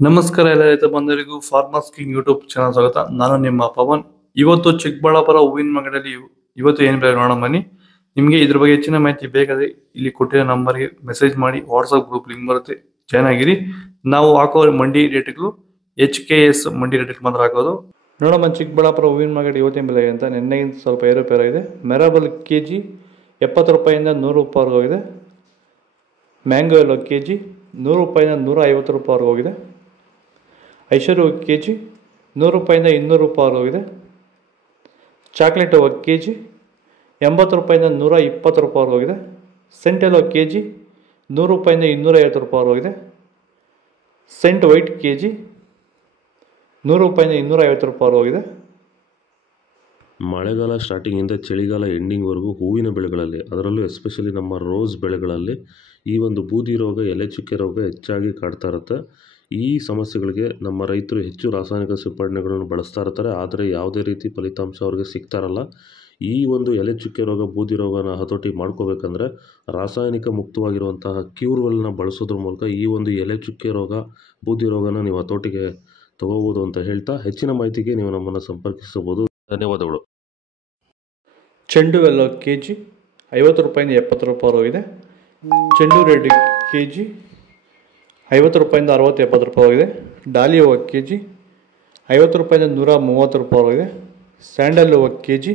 ನಮಸ್ಕಾರ ಎಲ್ಲ ರೈತ ಬಂಧುಗಳಿಗೂ ಫಾರ್ಮರ್ಸ್ ಕಿಂಗ್ ಯೂಟ್ಯೂಬ್ ಚಾನಲ್ ಸ್ವಾಗತ. ನಾನು ನಿಮ್ಮ ಪವನ್. ಇವತ್ತು ಚಿಕ್ಕಬಳ್ಳಾಪುರ ಹೂವಿನ ಮಾರ್ಕೆಟಲ್ಲಿ ಇವತ್ತು ಏನು ಬೆಲೆ ನೋಡೋಣ ಬನ್ನಿ. ನಿಮಗೆ ಇದ್ರ ಬಗ್ಗೆ ಹೆಚ್ಚಿನ ಮಾಹಿತಿ ಬೇಕಾದ್ರೆ ಇಲ್ಲಿ ಕೊಟ್ಟಿರೋ ನಂಬರ್ಗೆ ಮೆಸೇಜ್ ಮಾಡಿ, ವಾಟ್ಸ್ಆಪ್ ಗ್ರೂಪ್ ಲಿಂಕ್ ಬರುತ್ತೆ, ಜಾಯ್ನ್ ಆಗಿರಿ. ನಾವು ಹಾಕೋ ಮಂಡಿ ರೇಟ್ಗಳು HKS ಮಂಡಿ ರೇಟ್ ಮಾತ್ರ ಹಾಕೋದು. ನೋಡಮ್ಮ, ಚಿಕ್ಕಬಳ್ಳಾಪುರ ಹೂವಿನ ಮಾರ್ಕೆಟ್ ಇವತ್ತಿನ ಬೆಲೆ ಅಂತ ನಿನ್ನೆಗಿಂತ ಸ್ವಲ್ಪ ಏರುಪೇರಾಗಿದೆ. ಮೆರಾಬಲ್ KG 70 ರೂಪಾಯಿಂದ 100 ರೂಪಾಯಿವರೆಗೂ ಹೋಗಿದೆ. ಮ್ಯಾಂಗೋ ಎಲ್ಲೋ KG 100 ರೂಪಾಯಿಂದ 150 ರೂಪಾಯಿವರೆಗೂ ಹೋಗಿದೆ. ಐಶ್ವರ್ಯ KG 100 ರೂಪಾಯಿಂದ 200 ರೂಪಾಯಿವರೆಗೂ ಹೋಗಿದೆ. ಚಾಕ್ಲೇಟ್ KG 80 ರೂಪಾಯಿಂದ 120 ರೂಪಾಯಿವರೆಗೂ ಹೋಗಿದೆ. ಸೆಂಟ್ ಎಲ್ಲೋ KG 100 ರೂಪಾಯಿಂದ 250 ರೂಪಾಯಿವರೆಗೂ ಹೋಗಿದೆ. ಸೆಂಟ್ ವೈಟ್ KG 100 ರೂಪಾಯಿಂದ 250 ರೂಪಾಯಿವರೆಗೂ ಹೋಗಿದೆ. ಮಳೆಗಾಲ ಸ್ಟಾರ್ಟಿಂಗಿಂದ ಚಳಿಗಾಲ ಎಂಡಿಂಗ್ವರೆಗೂ ಹೂವಿನ ಬೆಳೆಗಳಲ್ಲಿ, ಅದರಲ್ಲೂ ಎಸ್ಪೆಷಲಿ ನಮ್ಮ ರೋಸ್ ಬೆಳೆಗಳಲ್ಲಿ ಈ ಒಂದು ಬೂದಿ ರೋಗ, ಎಲೆ ಚುಕ್ಕೆ ರೋಗ ಹೆಚ್ಚಾಗಿ ಕಾಡ್ತಾ ಇರುತ್ತೆ. ಈ ಸಮಸ್ಯೆಗಳಿಗೆ ನಮ್ಮ ರೈತರು ಹೆಚ್ಚು ರಾಸಾಯನಿಕ ಸಿಂಪಡಣೆಗಳನ್ನು ಬಳಸ್ತಾ ಇರ್ತಾರೆ, ಆದರೆ ಯಾವುದೇ ರೀತಿ ಫಲಿತಾಂಶ ಅವ್ರಿಗೆ ಸಿಗ್ತಾ ಇರಲ್ಲ. ಈ ಒಂದು ಎಲೆ ಚುಕ್ಕೆ ರೋಗ, ಬೂದಿ ರೋಗನ ಹತೋಟಿ ಮಾಡ್ಕೋಬೇಕಂದ್ರೆ ರಾಸಾಯನಿಕ ಮುಕ್ತವಾಗಿರುವಂತಹ ಕ್ಯೂರ್ವೆಲ್ನ ಬಳಸೋದ್ರ ಮೂಲಕ ಈ ಒಂದು ಎಲೆ ಚುಕ್ಕೆ ರೋಗ, ಬೂದಿ ರೋಗನ ನೀವು ಹತೋಟಿಗೆ ತಗೋಬೋದು ಅಂತ ಹೇಳ್ತಾ, ಹೆಚ್ಚಿನ ಮಾಹಿತಿಗೆ ನೀವು ನಮ್ಮನ್ನು ಸಂಪರ್ಕಿಸಬಹುದು. ಧನ್ಯವಾದಗಳು. ಚೆಂಡು ಎಲ್ಲೋ KG 50 ರೂಪಾಯಿಂದ 70 ರೂಪಾಯಿವರೆಗೂ ಇದೆ. ಚೆಂಡು ರೆಡ್ KG 50 ರೂಪಾಯಿಂದ 60-70 ರೂಪಾಯಿವರೆಗೂ ಇದೆ. ಡಾಲಿ ಹೂವು KG 50 ರೂಪಾಯಿಂದ 130 ರೂಪಾಯಿವರೆಗೂ ಇದೆ. ಸ್ಯಾಂಡಲ್ ಹೂವು KG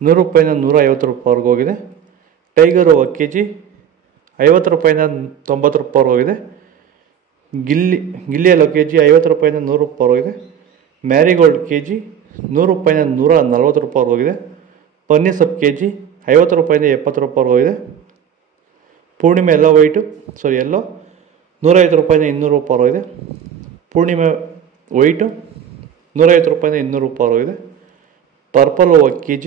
100 ರೂಪಾಯಿಂದ 150 ರೂಪಾಯಿವರೆಗೂ ಹೋಗಿದೆ. ಟೈಗರ್ ಹೂವು KG 50 ರೂಪಾಯಿಂದ 90 ರೂಪಾಯಿವರೆಗೂ ಇದೆ. ಗಿಲ್ಲಿ ಎಲ್ಲೋ KG 50 ರೂಪಾಯಿಂದ 100 ರೂಪಾಯಿವರೆಗೂ ಇದೆ. ಮ್ಯಾರಿಗೋಲ್ಡ್ KG 100 ರೂಪಾಯಿಂದ 140 ರೂಪಾಯಿವರೆಗೂ ಹೋಗಿದೆ. ಪನ್ನೀರ್ ಸೊಪ್ಪು KG 50 ರೂಪಾಯಿಂದ 70 ರೂಪಾಯಿವರೆಗೂ ಹೋಗಿದೆ. ಪೂರ್ಣಿಮೆ ಎಲ್ಲೋ ಎಲ್ಲೋ 150 ರೂಪಾಯಿಂದ 200 ರೂಪಾಯಿವರೆಗೂ ಇದೆ. ಪೂರ್ಣಿಮೆ ವೈಟು 150 ರೂಪಾಯಿಂದ 200 ರೂಪಾಯಿವರೆಗೂ ಇದೆ. ಪರ್ಪಲ್ ಹೂವು KG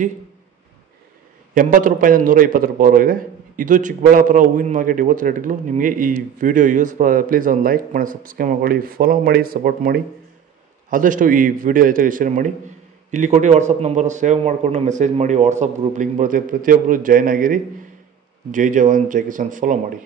80 ರೂಪಾಯಿಂದ 120 ರೂಪಾಯಿವರೆಗೂ ಇದೆ. ಇದು ಚಿಕ್ಕಬಳ್ಳಾಪುರ ಹೂವಿನ ಮಾರ್ಕೆಟ್ ಇವತ್ತು ರೇಟ್ಗಳು. ನಿಮಗೆ ಈ ವಿಡಿಯೋ ಯೂಸ್ಫುಲ್ ಆದರೆ ಪ್ಲೀಸ್ ಒಂದು ಲೈಕ್ ಮಾಡಿ, ಸಬ್ಸ್ಕ್ರೈಬ್ ಮಾಡ್ಕೊಳ್ಳಿ, ಫಾಲೋ ಮಾಡಿ, ಸಪೋರ್ಟ್ ಮಾಡಿ. ಆದಷ್ಟು ಈ ವಿಡಿಯೋ ಜೊತೆಗೆ ಶೇರ್ ಮಾಡಿ. ಇಲ್ಲಿ ಕೊಟ್ಟು ವಾಟ್ಸಪ್ ನಂಬರ್ ಸೇವ್ ಮಾಡಿಕೊಂಡು ಮೆಸೇಜ್ ಮಾಡಿ, ವಾಟ್ಸಪ್ ಗ್ರೂಪ್ ಲಿಂಕ್ ಬರುತ್ತೆ, ಪ್ರತಿಯೊಬ್ಬರು ಜಾಯ್ನ್ ಆಗಿರಿ. ಜೈ ಜವಾನ್ ಜೈ ಕಿಸಾನ್ ಫಾಲೋ ಮಾಡಿ.